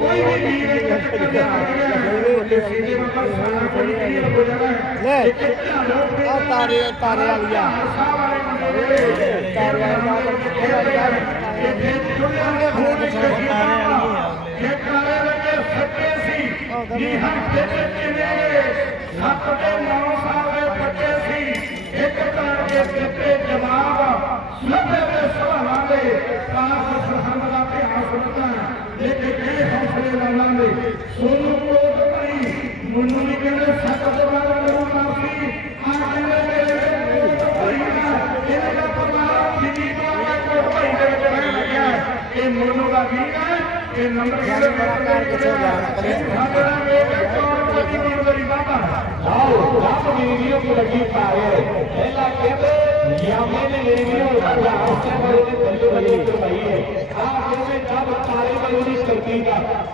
कोई भी नीले चक्कर में आ गया सीधे मतलब सारा कोई क्लियर हो जाना है। ले। तारे तारे आ गया। तारे ਜੀ ਹੱਥੇ ਤੇ ਕਿਵੇਂ? ਸੱਤ ਤੇ ਨੌ ਸਾਲ ਦੇ ਬੱਚੇ ਸੀ। ਇੱਕ ਤਾਰ ਦੇ ਕਿਤੇ ਜਵਾਬ ਸਭੇ ਦੇ ਸਵਾਲਾਂ ਦੇ ਪਾਸ ਸਰਹੰਦ ਦਾ ਇਤਿਹਾਸ ਹੁੰਦਾ ਲੇਕਿਨ ਇਹ ਹੌਸਲੇ ਲਾਵਾਂਗੇ। ਸੋਨੂੰ ਕੋਟ ਭਾਈ ਮੁੰਨੂ ਨਹੀਂ ਕਹਿੰਦੇ, ਸੱਤ ਦੇ ਬਾਰੇ ਮੈਨੂੰ ਮਾਫੀ ਆ ਕਹਿੰਦੇ ਮੇਰੇ ਕੋਟ ਭਾਈ ਦਾ ਇਹਨਾਂ ਦਾ ਪਰਿਵਾਰ ਜਿੰਨੀ ਤੋਂ ਕੋਟ ਭਾਈ ਦੇ ਵਿੱਚ ਰਹਿਣ ਲੱਗਿਆ ਹੈ। ਇਹ ਮੁੰਨੂ ਦਾ ਵੀਰ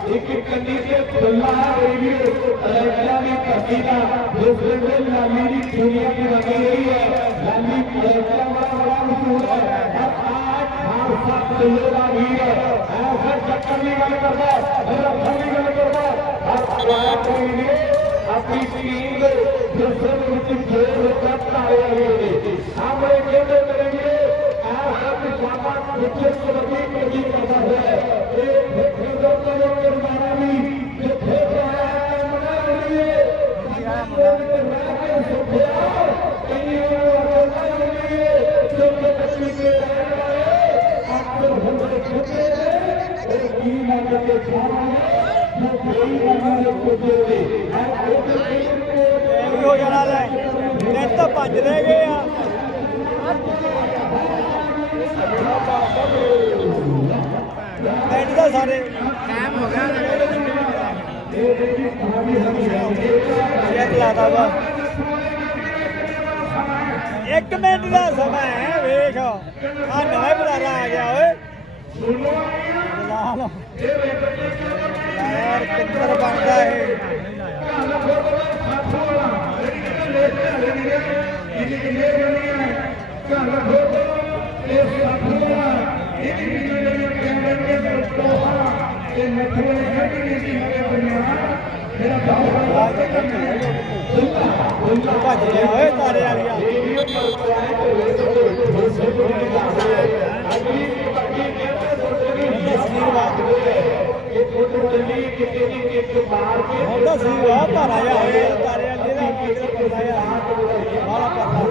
एक एक कंदी से दुल्ला वीडियो अलेक्सा ने करती का दूसरे से लाली दुनिया की लगी रही है ਚੁੱਲ੍ਹੇ ਦਾ ਵੀਰ ਐਸੇ ਚੱਕਰ ਦੀ ਗੱਲ ਕਰਦਾ ਰੱਖਣ ਦੀ ਗੱਲ ਕਰਦਾ ਹੱਥ ਲਾਇਆ ਕੋਈ ਨਹੀਂ ਆਪਣੀ ਟੀਮ ਦੇ ਜਿਸੇ ਦੇ ਵਿੱਚ ਖੇਡ ਰਿਹਾ ਤਾਰੇ ਹੋਏ ਨੇ ਸਾਹਮਣੇ ਕਹਿੰਦੇ ਮੇਰੇ ਵੀਰੇ ਐਸਾ ਪਿਛਾਪਾ ਜਿੱਥੇ ਕਬੱਡੀ ਕਬੱਡੀ ਕਰਦਾ ਹੈ ਇਹ ਦੇਖੇ ਦੋ ਤੇ ਕਰਮਾਰਾ ਵੀ ਜਿੱਥੇ ਆਇਆ ਹੈ ਮਨਾ ਲਈਏ ਸੁਖਿਆ ਕਈ ਉਹ ਅਰਦਾਸ ਲਈਏ ਜੋ ਕਿ ਤਸਵੀਰ ਹੈ ਹੋ ਜਾਣਾ ਲੈ ਨੈਟ ਤਾਂ ਭੱਜ ਰਹਿ ਗਏ ਆ ਨੈਟ ਤਾਂ ਸਾਰੇ ਕਾਇਮ ਹੋ ਗਿਆ ਚੈੱਕ ਲਾਦਾ ਵਾ ਇੱਕ ਮਿੰਟ ਦਾ ਸਮਾਂ ਹੈ, ਵੇਖ। ਆ ਨਵਾਂ ਬੁਲਾਰਾ यार किधर बन रहा है भाजी होए तारे वाली ਹੁੰਦਾ ਸੀ ਆ ਭਾਰਾ ਜਾ ਹੋ ਗਿਆ ਤਾਰਿਆ ਜਿਹਦਾ ਮਤਲਬ ਕਰਦਾ ਆ ਵਾਲਾ ਕਰਦਾ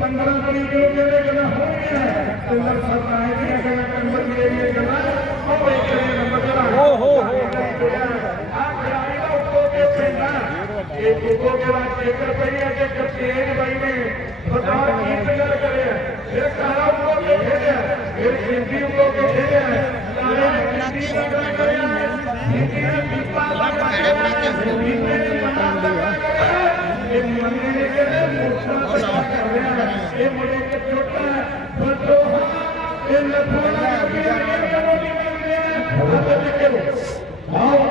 पंद्रह तरीके के गला हो गया है केंद्र सरकार की अगर नंबर के लिए गला हो गया नंबर गला हो हो हो आ खिलाड़ी का उपयोग के ये लोगों के बाद लेकर पड़ी है जब तेज भाई ने बताओ इंतज़ार करे ये सारा उनको के भेजे ये हिंदी उनको के भेजे सारे हिंदी बंदा करे हिंदी ने दीपा बंदा करे हिंदी ने मना बंदा करे ये मन्ने ने के मुर्शा बंदा करे ये मुझे के छोटा बंदो ये लफड़ा के लिए करो निकल गया अब देखो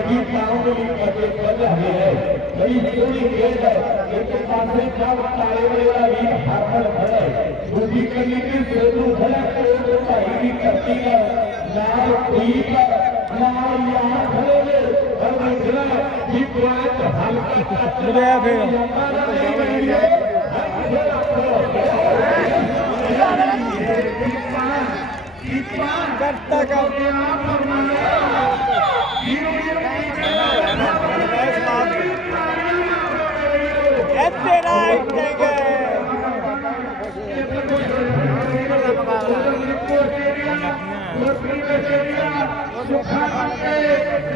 गरीबताओं के लिए बचे बच रहे हैं। कई थोड़ी खेल है लेकिन पासे कब तालेवेला भी हाथल भरे दूधी कली की सेतु भरे कोई तो ही करती है। नाव ठीक है नाव यहाँ भरे ले और देखना ये बात हल्की मुझे आ गया करता का ਮੁਰਗੀ ਬਚੇਰੀਆ ਸੁਖਾ ਬੰਦੇ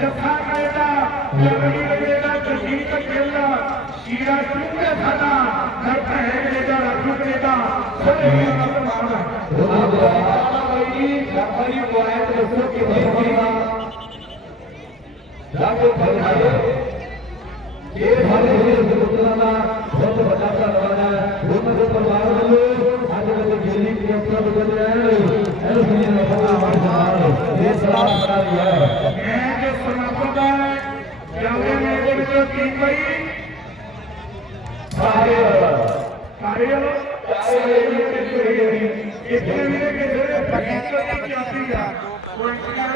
ਜਫਾ ਪੈਦਾ ਮੁਰਗੀ ਬਚੇਰਾ ਜਸੀਤ ਖੇਲਾ ਸੀਰਾ ਚੁੰਗੇ ਸਦਾ ਘਰ ਪਹਿਲੇ ਦਾ ਰੱਖਦੇ ਦਾ ਸਰੇ ਦਾ ਮਾਮਾ ਸਰਕਾਰੀ ਪੁਆਇੰਟ ਦੱਸੋ ਕਿੰਨੇ ਹੋਣਾ ਲਾਗੋ ਫਰਮਾਏ ਇਹ ਫਰਮਾਏ ਜ਼ਰੂਰਤ ਨਾ जो समापदा जावे में जो के ज़रिए की आती है। वो इंतज़ार